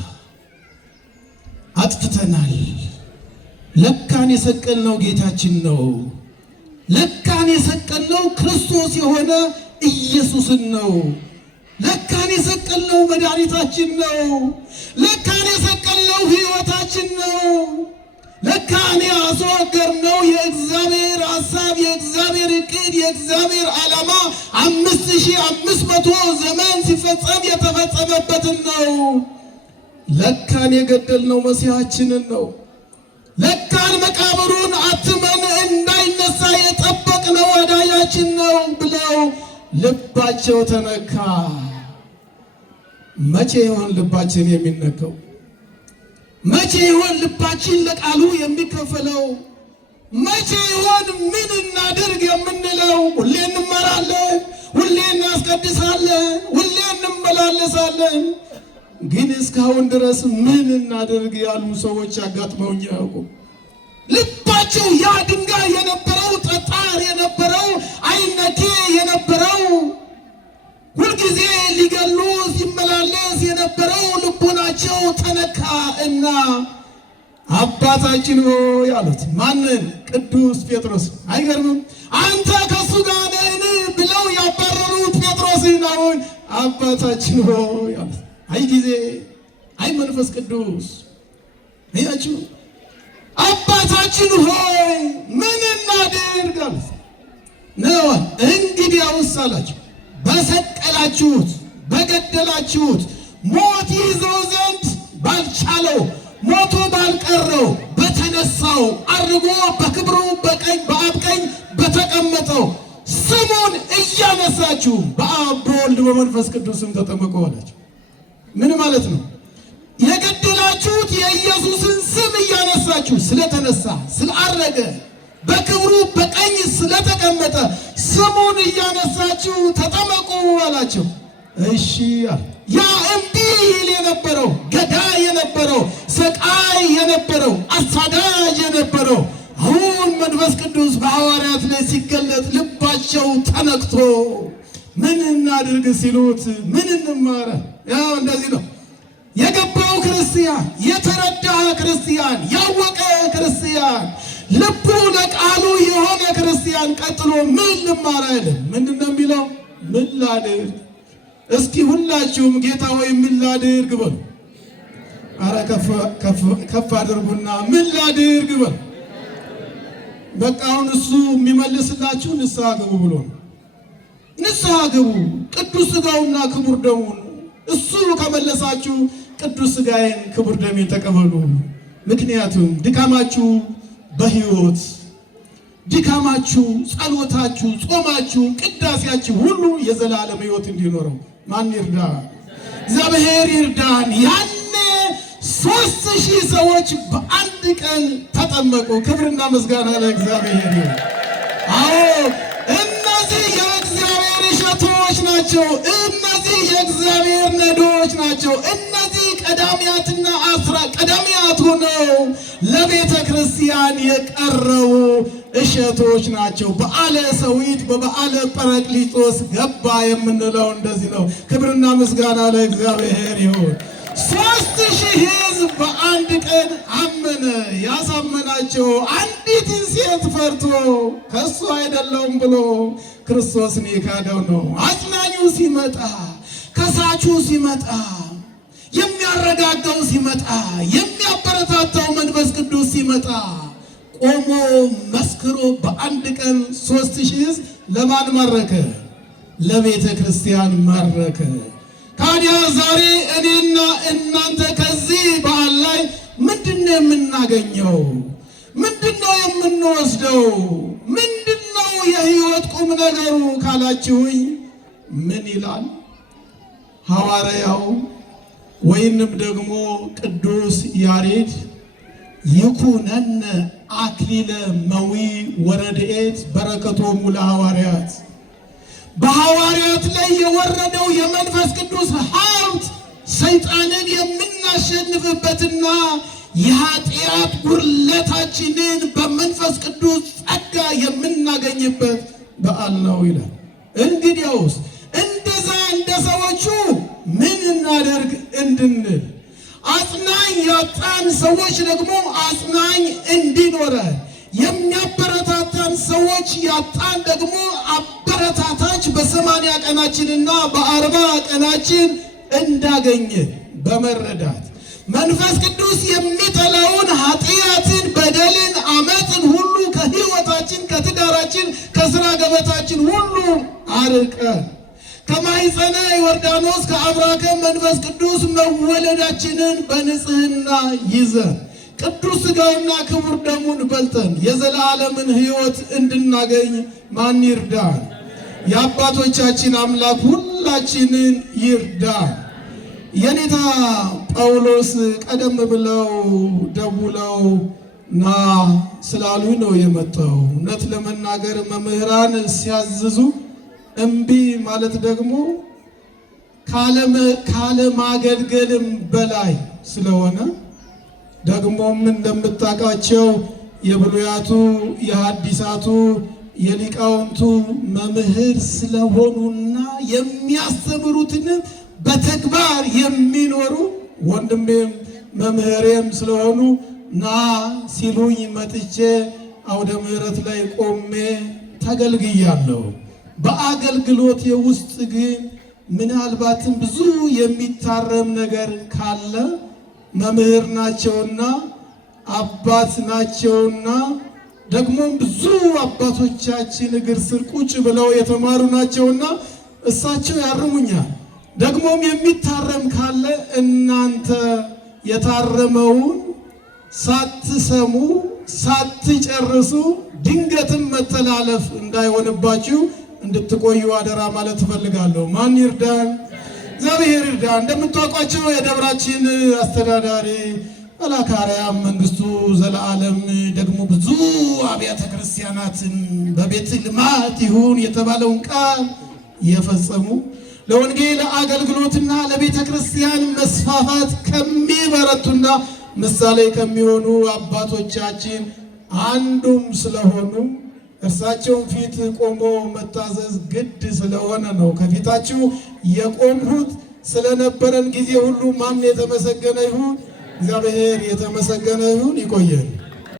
አጥፍተናል፣ ለካን የሰቀልነው ጌታችን ነው፣ ለካን የሰቀልነው ክርስቶስ የሆነ ኢየሱስን ነው፣ ለካን የሰቀልነው መድኃኒታችን ነው፣ ለካን የሰቀልነው ሕይወታችን ነው፣ ለካን ያስወገድነው የእግዚአብሔር ሐሳብ የእግዚአብሔር ዕቅድ የእግዚአብሔር ዓላማ 5500 ዘመን ሲፈጸም የተፈጸመበትን ነው። ለካን የገደልነው መሲሐችንን ነው። ለካን መቃብሩን አትመን እንዳይነሳ የጠበቅነው አዳኛችን ነው ብለው ልባቸው ተነካ። መቼ ይሆን ልባችን የሚነካው? መቼ ይሆን ልባችን ለቃሉ የሚከፈለው? መቼ ይሆን ምን እናድርግ የምንለው? ሁሌ እንመራለን፣ ሁሌ እናስቀድሳለን፣ ሁሌ እንመላለሳለን። ግን እስካሁን ድረስ ምን እናድርግ ያሉ ሰዎች አጋጥመውኝ አያውቁም። ልባቸው ያ ድንጋይ የነበረው ጠጣር የነበረው አይነኬ የነበረው ሁልጊዜ ሊገሉ ሲመላለስ የነበረው ልቦናቸው ተነካ እና አባታችን ሆይ አሉት። ማንን? ቅዱስ ጴጥሮስ። አይገርምም? አንተ ከሱ ጋር ነህን ብለው ያባረሩት ጴጥሮስን አሁን አባታችን ሆይ አሉት። አይ ጊዜ፣ አይ መንፈስ ቅዱስ አያችሁ፣ አባታችን ሆይ ምን እናድርግ አሉት። ነው እንግዲያውስ አላቸው በሰቀላችሁት በገደላችሁት ሞት ይዘው ዘንድ ባልቻለው ሞቶ ባልቀረው በተነሳው አርጎ በክብሩ በቀኝ በአብ ቀኝ በተቀመጠው ስሙን እያነሳችሁ በአብ በወልድ በመንፈስ ቅዱስም ተጠመቁ አላቸው። ምን ማለት ነው? የገደላችሁት የኢየሱስን ስም እያነሳችሁ ስለተነሳ ስላረገ በክብሩ በቀኝ ስለተቀመጠ ስሙን እያነሳችሁ ተጠመቁ አላቸው። እሺ ያ እምቢ ይል የነበረው ገዳይ የነበረው ሰቃይ የነበረው አሳዳጅ የነበረው አሁን መንፈስ ቅዱስ በሐዋርያት ላይ ሲገለጥ ልባቸው ተነክቶ ምን እናድርግ ሲሉት ምን እንማረ? ያው እንደዚህ ነው የገባው ክርስቲያን፣ የተረዳ ክርስቲያን፣ ያወቀ ክርስቲያን፣ ልቡ ለቃሉ የሆነ ክርስቲያን ቀጥሎ ምን ልማር አይልም። ምንድን ነው የሚለው? ምን ላድርግ? እስኪ ሁላችሁም ጌታ ሆይ ምን ላድርግ በሉ። ኧረ ከፍ አድርጉና ምን ላድርግ በሉ። በቃ አሁን እሱ የሚመልስላችሁ ንስሐ ግቡ ብሎ ነው። ንስሐ ግቡ፣ ቅዱስ ሥጋውና ክቡር ደሙን እሱ ከመለሳችሁ ቅዱስ ሥጋዬን ክቡር ደሜን ተቀበሉ። ምክንያቱም ድካማችሁ በሕይወት ድካማችሁ፣ ጸሎታችሁ፣ ጾማችሁ፣ ቅዳሴያችሁ ሁሉ የዘላለም ሕይወት እንዲኖረው ማን ይርዳ? እግዚአብሔር ይርዳን። ያኔ 3000 ሰዎች በአንድ ቀን ተጠመቁ። ክብርና ምስጋና ለእግዚአብሔር ይሁን። አዎ እነዚህ የእግዚአብሔር እሸቶች ናቸው። እነዚህ የእግዚአብሔር ነዶች ናቸው። እነዚህ ቀዳሚያትና ቀዳሚያት ሆነው ለቤተ ክርስቲያን የቀረቡ እሸቶች ናቸው። በዓለ ሰዊት በበዓለ ጰራቅሊጦስ ገባ የምንለው እንደዚህ ነው። ክብርና ምስጋና ለእግዚአብሔር ይሁን። 3000 ሕዝብ በአንድ ቀን አመነ። ያሳመናቸው አንዲትን ሴት ፈርቶ ከሱ አይደለውም ብሎ ክርስቶስን የካደው ነው። አጽናኙ ሲመጣ፣ ከሳቹ ሲመጣ፣ የሚያረጋጋው ሲመጣ፣ የሚያበረታታው መንፈስ ቅዱስ ሲመጣ ቆሞ መስክሮ በአንድ ቀን 3000 ሕዝብ ለማን ማረከ? ለቤተ ክርስቲያን ማረከ። ታዲያ ዛሬ እኔና እናንተ ከዚህ በዓል ላይ ምንድነው የምናገኘው? ምንድነው የምንወስደው? ምንድነው የሕይወት ቁም ነገሩ ካላችሁኝ ምን ይላል ሐዋርያው ወይንም ደግሞ ቅዱስ ያሬድ? ይኩነነ አክሊለ መዊ ወረድኤት በረከቶሙ ለሐዋርያት። በሐዋርያት ላይ የወረደው የመንፈስ ቅዱስ ሀብት ሰይጣንን የምናሸንፍበትና የኃጢአት ጉድለታችንን በመንፈስ ቅዱስ ጸጋ የምናገኝበት በዓል ነው ይላል። እንግዲያውስ እንደዛ እንደ ሰዎቹ ምን እናደርግ እንድንል አጽናኝ ያጣን ሰዎች ደግሞ አጽናኝ እንዲኖረን፣ የሚያበረታታን ሰዎች ያጣን ደግሞ አበረታታች በ80 ቀናችንና በ40 ቀናችን እንዳገኘ በመረዳት መንፈስ ቅዱስ የሚጠላውን ኃጢአትን፣ በደልን፣ አመፅን ሁሉ ከሕይወታችን፣ ከትዳራችን፣ ከስራ ገበታችን ሁሉ አርቀን ከማኅፀነ ዮርዳኖስ ከአብራከ መንፈስ ቅዱስ መወለዳችንን በንጽህና ይዘን ቅዱስ ሥጋውና ክቡር ደሙን በልተን የዘላለምን ሕይወት እንድናገኝ ማን ይርዳን? የአባቶቻችን አምላክ ሁላችንን ይርዳን። የኔታ ጳውሎስ ቀደም ብለው ደውለው ና ስላሉኝ ነው የመጣው። እውነት ለመናገር መምህራን ሲያዝዙ እምቢ ማለት ደግሞ ካለማገልገልም በላይ ስለሆነ ደግሞም እንደምታውቃቸው የብሉያቱ የሐዲሳቱ የሊቃውንቱ መምህር ስለሆኑና የሚያስተምሩትን በተግባር የሚኖሩ ወንድሜም መምህሬም ስለሆኑ ና ሲሉኝ መጥቼ አውደ ምሕረት ላይ ቆሜ ተገልግያለሁ። በአገልግሎት የውስጥ ግን ምናልባትም ብዙ የሚታረም ነገር ካለ መምህር ናቸውና አባት ናቸውና ደግሞም ብዙ አባቶቻችን እግር ስር ቁጭ ብለው የተማሩ ናቸውና እሳቸው ያርሙኛል። ደግሞም የሚታረም ካለ እናንተ የታረመውን ሳትሰሙ ሳትጨርሱ ድንገትም መተላለፍ እንዳይሆንባችሁ እንድትቆዩ አደራ ማለት እፈልጋለሁ። ማን ይርዳን? እግዚአብሔር ይርዳ። እንደምታውቋቸው የደብራችን አስተዳዳሪ መልአከ አርያም መንግስቱ ዘለዓለም ደግሞ ብዙ አብያተ ክርስቲያናትን በቤት ልማት ይሁን የተባለውን ቃል የፈጸሙ ለወንጌል አገልግሎትና ለቤተ ክርስቲያን መስፋፋት ከሚበረቱና ምሳሌ ከሚሆኑ አባቶቻችን አንዱም ስለሆኑ እርሳቸውን ፊት ቆሞ መታዘዝ ግድ ስለሆነ ነው ከፊታችሁ የቆምሁት። ስለነበረን ጊዜ ሁሉ ማን የተመሰገነ ይሁን? እግዚአብሔር የተመሰገነ ይሁን። ይቆየን።